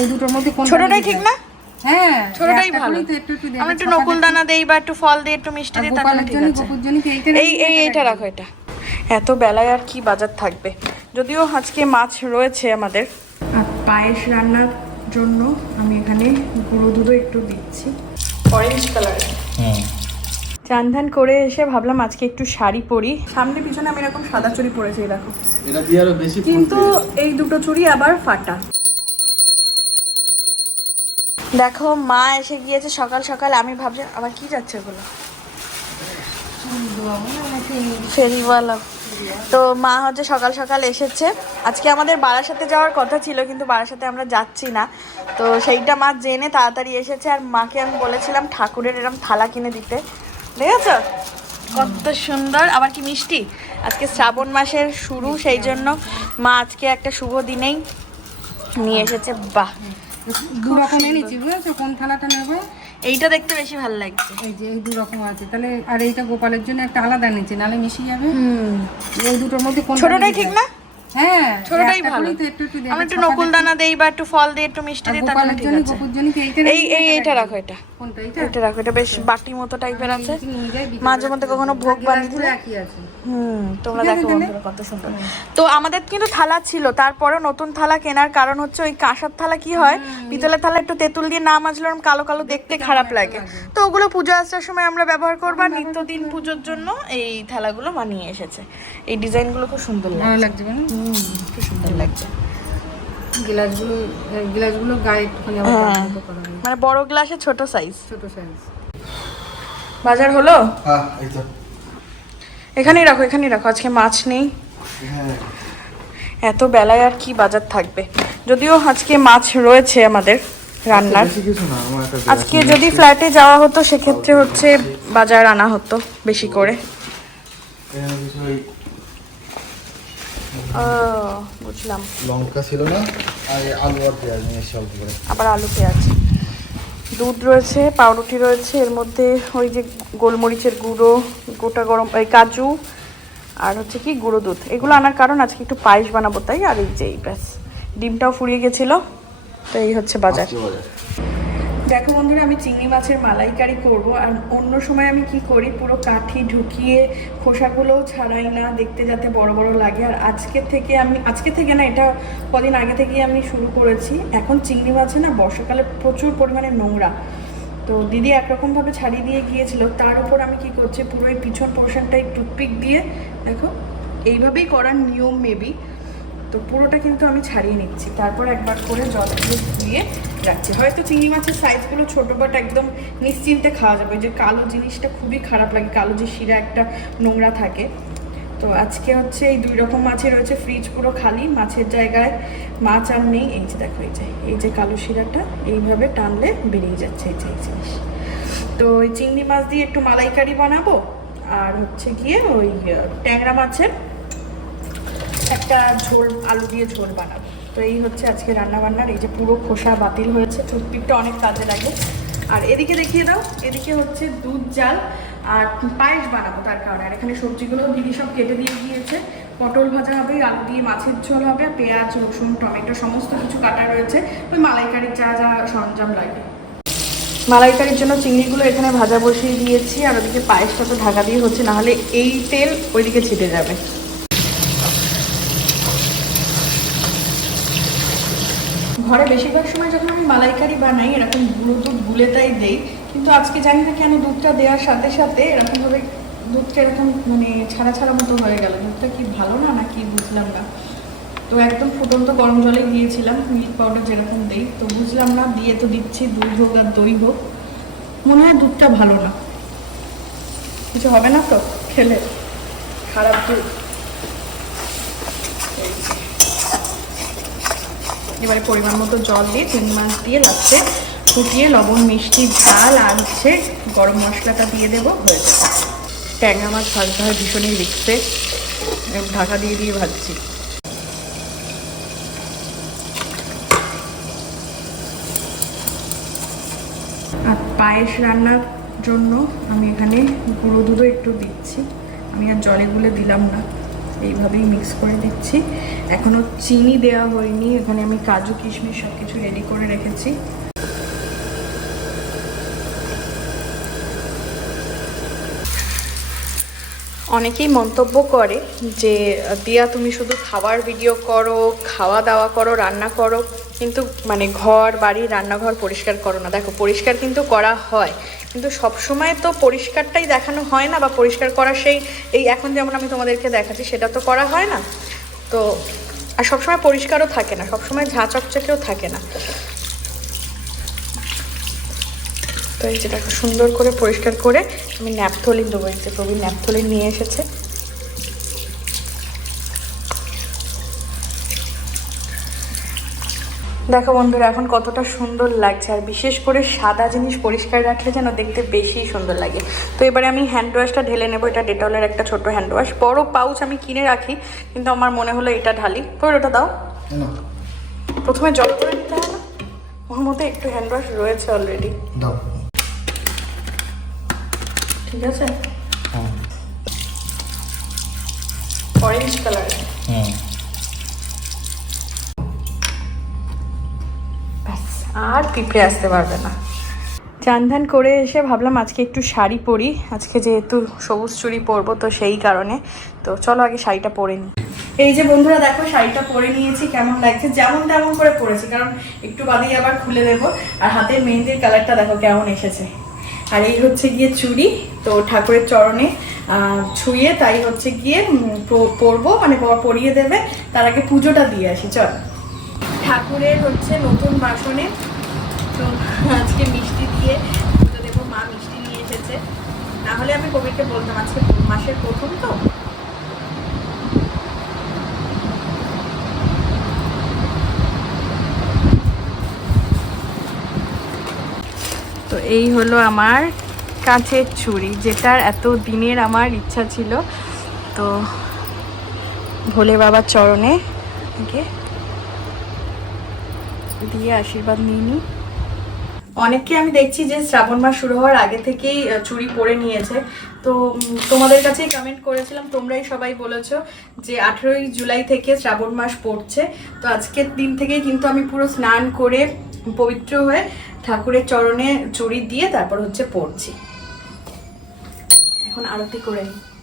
এই দুটোর মধ্যে কোনটা ছোটটাই ঠিক না? হ্যাঁ ছোটটাই ভালো। একটু একটু দেবে, একটু নকুল দানা দেই বা একটু ফল দিই একটু মিষ্টি দিই তাহলে ঠিক আছে। এই এই এইটা রাখো। এটা। এত বেলায় আর কি বাজার থাকবে? যদিও আজকে মাছ রয়েছে আমাদের। আর পায়েস রান্নার জন্য আমি এখানে গুঁড়ো দুধও একটু দিচ্ছি। অরেঞ্জ কালার চান ধান করে এসে ভাবলাম আজকে একটু শাড়ি পরি। সামনে পিছনে আমি এরকম সাদা চুড়ি পরেছি দেখো। এটা দিয়ে আরও বেশি কিন্তু এই দুটো চুড়ি আবার ফাটা। দেখো, মা এসে গিয়েছে সকাল সকাল। আমি ভাবছি, আবার কি যাচ্ছে ওগুলো? ফেরিওয়ালা। তো মা হচ্ছে সকাল সকাল এসেছে। আজকে আমাদের বারাসাতে যাওয়ার কথা ছিল, কিন্তু বারাসাতে আমরা যাচ্ছি না। তো সেইটা মা জেনে তাড়াতাড়ি এসেছে, আর মাকে আমি বলেছিলাম ঠাকুরের এরম থালা কিনে দিতে। আছে কত সুন্দর। আবার কি মিষ্টি? আজকে শ্রাবণ মাসের শুরু, সেই জন্য মা আজকে একটা শুভ দিনেই নিয়ে এসেছে। বাহ! দু রকমের বুঝেছ কোন থালাটা নেবে? এইটা দেখতে বেশি ভালো লাগছে। এই যে এই দু রকম আছে তাহলে আর এইটা গোপালের জন্য একটা আলাদা নিচে নাহলে মিশিয়ে যাবে। এই দুটোর মধ্যে কোন ছোটটাই ঠিক না? হ্যাঁ ছোটটাই ভালো। একটু আমরা নকুল দানা দেই বা একটু ফল দিই একটু মিষ্টি তাহলে ঠিক আছে। এই এই চাই? রাখো এটা। এটা রাখো এটা বেশ বাটি মতো টাইপের আছে। যাই, বিকেলে মাঝে মধ্যে কখনো ভোগ বানিয়ে দিলে হুম তোমরা দেখো বন্ধুরা কত সুন্দর। তো আমাদের কিন্তু থালা ছিল তারপরে নতুন থালা কেনার কারণ হচ্ছে ওই কাঁসার থালা কি হয়? পিতলের থালা একটু তেঁতুল দিয়ে না মাজলে কালো কালো দেখতে খারাপ লাগে। তো ওগুলো পুজো আসার সময় আমরা ব্যবহার করব নিত্যদিন পুজোর জন্য এই থালাগুলো বানিয়ে এসেছে। এই ডিজাইনগুলো খুব সুন্দর লাগে লাগছে। হুম সুন্দর লাগছে গ্লাসগুলো গ্লাসগুলো গায়ে একটুখানি আবার হ্যাঁ। মানে বড় গ্লাসে ছোট সাইজ ছোট সাইজ বাজার হলো? হ্যাঁ এই তো। এখানেই রাখো এখানেই রাখো আজকে মাছ নেই। হ্যাঁ। এত বেলায় আর কি বাজার থাকবে? যদিও আজকে মাছ রয়েছে আমাদের রান্নার। একটা আজকে যদি ফ্ল্যাটে যাওয়া হতো সেক্ষেত্রে হচ্ছে বাজার আনা হতো বেশি করে। ও বুঝলাম। লঙ্কা ছিল না আর আলু আর পেঁয়াজ নিয়ে এসে অল্প করে। আবার আলু পেঁয়াজ। দুধ রয়েছে পাউরুটি রয়েছে এর মধ্যে ওই যে গোলমরিচের গুঁড়ো গোটা গরম এই কাজু আর হচ্ছে কি গুঁড়ো দুধ। এগুলো আনার কারণ আজকে একটু পায়েস বানাবো তাই আর এই যে এই ব্যাস। ডিমটাও ফুরিয়ে গেছিল তো এই হচ্ছে বাজার। দেখো বন্ধুরা, আমি চিংড়ি মাছের মালাইকারি করব আর অন্য সময় আমি কি করি, পুরো কাঠি ঢুকিয়ে খোসাগুলোও ছাড়াই না, দেখতে যাতে বড় বড় লাগে। আর আজকে থেকে আমি, আজকে থেকে না, এটা কদিন আগে থেকেই আমি শুরু করেছি। এখন চিংড়ি মাছে না, বর্ষাকালে প্রচুর পরিমাণে নোংরা। তো দিদি একরকমভাবে ছাড়িয়ে দিয়ে গিয়েছিল। তার উপর আমি কি করছি, পুরো এই পিছন পোর্শনটাই টুথপিক দিয়ে, দেখো, এইভাবেই করার নিয়ম মেবি তো পুরোটা কিন্তু আমি ছাড়িয়ে নিচ্ছি। তারপর একবার করে জল দিয়ে রাখছি। হয়তো চিংড়ি মাছের সাইজগুলো ছোটো বাট একদম নিশ্চিন্তে খাওয়া যাবে। যে কালো জিনিসটা খুবই খারাপ লাগে। কালো যে শিরা একটা নোংরা থাকে। তো আজকে হচ্ছে এই দুই রকম মাছই রয়েছে। ফ্রিজ পুরো খালি, মাছের জায়গায় মাছ আর নেই। এই যে দেখো, এই যে এই যে কালো শিরাটা এইভাবে টানলে বেরিয়ে যাচ্ছে এই যে, এই জিনিস। তো ওই চিংড়ি মাছ দিয়ে একটু মালাইকারি বানাবো। আর হচ্ছে গিয়ে ওই ট্যাংরা মাছের একটা ঝোল, আলু দিয়ে ঝোল বানাবো। তো এই হচ্ছে আজকে রান্না বান্নার এই যে পুরো খোসা বাতিল হয়েছে, টুথপিকটা অনেক কাজে লাগে। আর এদিকে দেখিয়ে দাও, এদিকে হচ্ছে দুধ জাল আর পায়েস বানাবো তার কারণে। আর এখানে সবজিগুলো দিদি সব কেটে দিয়ে গিয়েছে। পটল ভাজা হবে, আলু দিয়ে মাছের ঝোল হবে পেঁয়াজ, রসুন, টমেটো সমস্ত কিছু কাটা রয়েছে। ওই মালাইকারির যা যা সরঞ্জাম লাগে। মালাইকারির জন্য চিংড়িগুলো এখানে ভাজা বসিয়ে দিয়েছি, আর ওদিকে পায়েসটা তো ঢাকা দিয়ে হচ্ছে, নাহলে এই তেল ওইদিকে ছিটে যাবে। ঘরে বেশিরভাগ সময় যখন আমি মালাইকারি বানাই, এরকম গুঁড়ো দুধ গুলে তাই দেই, কিন্তু আজকে জানি না কেন দুধটা দেওয়ার সাথে সাথে এরকমভাবে দুধটা এরকম মানে ছাড়া ছাড়া মতো হয়ে গেল। দুধটা কি ভালো না নাকি বুঝলাম না। তো একদম ফুটন্ত গরম জলে দিয়েছিলাম, মিল্ক পাউডার যেরকম দেই, তো বুঝলাম না, দিয়ে তো দিচ্ছি, দুধ হোক আর দই হোক। মনে হয় দুধটা ভালো না। কিছু হবে না তো? খেলে। খারাপ দুধ। এবারে পরিমাণ মতো জল দিয়ে চিংড়ি মাছ দিয়ে লাগছে ফুটিয়ে লবণ, মিষ্টি, ঝাল হচ্ছে গরম মশলাটা দিয়ে দেবো। হয়ে যাবে ট্যাংরা মাছ ভাজতে হয় ভীষণই রিক্সে ঢাকা দিয়ে দিয়ে ভাজছি। আর পায়েস রান্নার জন্য আমি এখানে গুঁড়ো দুধও একটু দিচ্ছি। আমি আর জলে গুলে দিলাম না। এইভাবেই মিক্স করে দিচ্ছি। এখনও চিনি দেওয়া হয়নি, এখানে আমি কাজু, কিশমিশ সব কিছু রেডি করে রেখেছি। অনেকেই মন্তব্য করে যে, দিয়া তুমি শুধু খাবার ভিডিও করো খাওয়া দাওয়া করো, রান্না করো। কিন্তু মানে ঘর, বাড়ি, রান্নাঘর পরিষ্কার করো না। দেখো, পরিষ্কার কিন্তু করা হয়। কিন্তু সব সময় তো পরিষ্কারটাই দেখানো হয় না বা পরিষ্কার করা সেই, এই এখন যেমন আমি তোমাদেরকে দেখাচ্ছি, সেটা তো করা হয় না। তো, আর সবসময় পরিষ্কারও থাকে না, সবসময় ঝাঁ চকচকেও থাকে না। তো এই যেটা সুন্দর করে পরিষ্কার করে আমি ন্যাপথলিন দেবো। এই যে প্রবীণ ন্যাপথলিন নিয়ে এসেছে। দেখো বন্ধুরা এখন কতটা সুন্দর লাগছে। আর বিশেষ করে সাদা জিনিস পরিষ্কার রাখলে যেন দেখতে বেশি সুন্দর লাগে। তো এবারে আমি হ্যান্ড ওয়াশটা ঢেলে নেব। এটা ডেটলের একটা ছোট হ্যান্ড ওয়াশ বড় পাউচ আমি কিনে রাখি কিন্তু আমার মনে হলো এটা ঢালি। তো ওটা দাও। প্রথমে জল করে নিতে হবে না? ওর মধ্যে একটু হ্যান্ড ওয়াশ রয়েছে অলরেডি দাও। ঠিক আছে? অরেঞ্জ কালার হুম আর পিঁপড়ে আসতে পারবে না। চান করে এসে ভাবলাম আজকে একটু শাড়ি পরি। আজকে যেহেতু সবুজ চুড়ি পরবো তো সেই কারণে। তো চলো আগে শাড়িটা পরে নিই এই যে বন্ধুরা দেখো, শাড়িটা পরে নিয়েছি, কেমন লাগছে? যেমন তেমন করে পরেছি, কারণ একটু বাদেই আবার খুলে দেবো। আর হাতের মেহেন্দির কালারটা দেখো কেমন এসেছে। আর এই হচ্ছে গিয়ে চুড়ি, তো ঠাকুরের চরণে ছুঁয়ে তাই হচ্ছে গিয়ে পরবো মানে পরিয়ে দেবে। তার আগে পুজোটা দিয়ে আসি, চল। ঠাকুরের হচ্ছে নতুন বাসনে। তো আজকে মিষ্টি দিয়ে পুজো দেবো, মা মিষ্টি নিয়ে এসেছে। না হলে আমি কবিরকে বলতাম, আজকে মাসের প্রথম তো। তো এই হলো আমার কাঁচের চুড়ি যেটার এত দিনের আমার ইচ্ছা ছিল। তো ভোলে বাবার চরণে আগে দিয়ে আশীর্বাদ নিয়ে নিই। অনেককে আমি দেখছি যে শ্রাবণ মাস শুরু হওয়ার আগে থেকেই চুরি পরে নিয়েছে। তো তোমাদের কাছেই কমেন্ট করেছিলাম, তোমরাই সবাই বলেছ যে আঠেরোই জুলাই থেকে শ্রাবণ মাস পড়ছে। তো আজকের দিন থেকেই কিন্তু আমি পুরো স্নান করে পবিত্র হয়ে ঠাকুরের চরণে চুরি দিয়ে তারপর হচ্ছে পড়ছি। এখন আরতি করে নিই।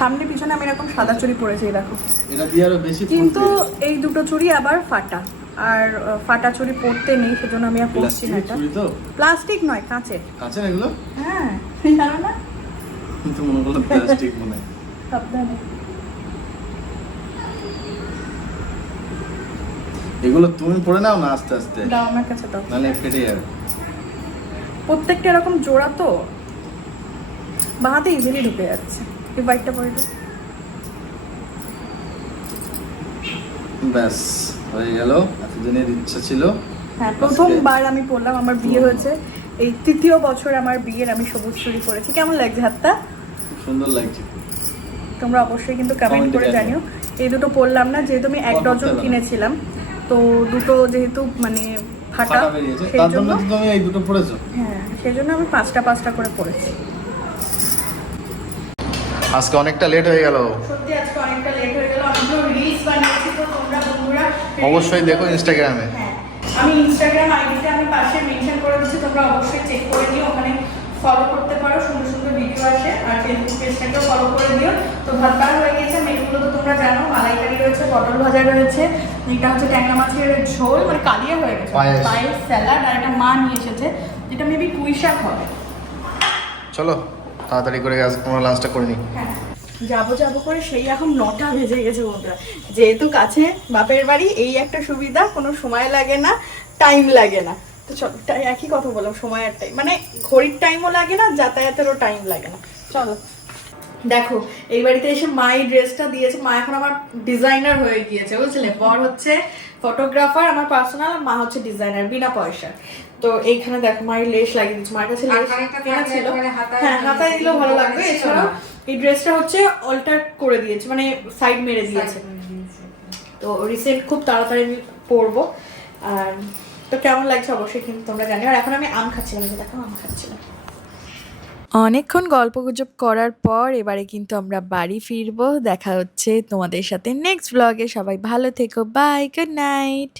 সামনে পিছনে আমি এরকম সাদা চুড়ি পরেছি এই দেখো। এটা দিয়ে আরও বেশি কিন্তু এই দুটো চুড়ি আবার ফাটা। আর ফাটা চুড়ি পরতে নেই সেজন্য আমি আর পরছি না এটা। প্লাস্টিক নয় কাঁচের। না এগুলো? হ্যাঁ জানো না? কিন্তু মনে করলাম প্লাস্টিক মনে হয়। সাবধানে। এগুলো তুমি পরে নাও না আস্তে আস্তে। দাও আমার কাছে দাও। নাহলে ফেটে যাবে। প্রত্যেকটা এরকম জোড়া তো বাহাতে ইজিলি ঢুকে যাচ্ছে। এই বাইকটা পরে ব্যাস হয়ে গেল। এতদিনের ইচ্ছা ছিল। হ্যাঁ প্রথমবার আমি পড়লাম আমার বিয়ে হয়েছে। এই তৃতীয় বছর আমার বিয়ের আমি সবুজ চুরি পরেছি। কেমন লাগছে হাতটা? সুন্দর লাগছে। তোমরা অবশ্যই কিন্তু কমেন্ট করে জানিও। এই দুটো পড়লাম না যেহেতু আমি এক ডজন কিনেছিলাম তো দুটো যেহেতু মানে ফাটা সেই জন্য জন্য তুমি এই দুটো পড়েছো হ্যাঁ সেই জন্য আমি পাঁচটা পাঁচটা করে পড়েছি আজকে অনেকটা লেট হয়ে গেল। সত্যি আজকে অনেকটা লেট হয়ে গেল। অনেকগুলো রিলস বানিয়েছি তো তোমরা বন্ধুরা। অবশ্যই দেখো ইনস্টাগ্রামে হ্যাঁ আমি ইনস্টাগ্রাম আইডিটা আমি পাশে মেনশন করে দিচ্ছি তোমরা অবশ্যই চেক করে নিও ওখানে ফলো করতে পারো সুন্দর সুন্দর ভিডিও আসে আর ফেসবুক পেজটাকেও ফলো করে দিও তো ভাত বার হয়ে গেছে মেনুগুলো তো তোমরা জানো মালাইকারি রয়েছে পটল ভাজা রয়েছে এটা হচ্ছে ট্যাংরা মাছের ঝোল মানে কালিয়া হয়ে গেছে। পায়েস। স্যালাড আর একটা মা নিয়ে এসেছে যেটা মেবি পুঁই শাক হবে। চলো। তাড়াতাড়ি করে আজকে আমরা লাঞ্চটা করে নিই। হ্যাঁ যাব যাব করে সেই এখন নটা বেজে গেছে বন্ধুরা। যেহেতু কাছে বাপের বাড়ি, এই একটা সুবিধা, কোনো সময় লাগে না টাইম লাগে না। তো চলো, তাই একই কথা বললাম, সময় আর টাইম মানে ঘড়ির টাইমও লাগে না, যাতায়াতেরও টাইম লাগে না। চলো। দেখো, এই বাড়িতে এসে মা এই ড্রেসটা দিয়েছে। মা এখন আমার ডিজাইনার হয়ে গিয়েছে, বুঝলে? বর হচ্ছে ফটোগ্রাফার আমার পার্সোনাল মা হচ্ছে ডিজাইনার বিনা পয়সা তো এইখানে দেখো মায়ের লেস লাগিয়ে দিচ্ছে মায়ের কাছে খানিকটা কেনা ছিল। হাতায় হ্যাঁ হাতায় দিলেও ভালো লাগবে। এছাড়াও এই ড্রেসটা হচ্ছে অল্টার করে দিয়েছে মানে সাইড মেরে দিয়েছে। তো রিসেন্ট খুব তাড়াতাড়ি আমি পরবো। আর তো কেমন লাগছে? অবশ্যই কিন্তু তোমরা জানি আর এখন আমি আম খাচ্ছিলাম দেখো আম খাচ্ছিলাম। অনেকক্ষণ গল্পগুজব করার পর এবারে কিন্তু আমরা বাড়ি ফিরবো। দেখা হচ্ছে তোমাদের সাথে নেক্সট ব্লগে সবাই ভালো থেকো। Bye good night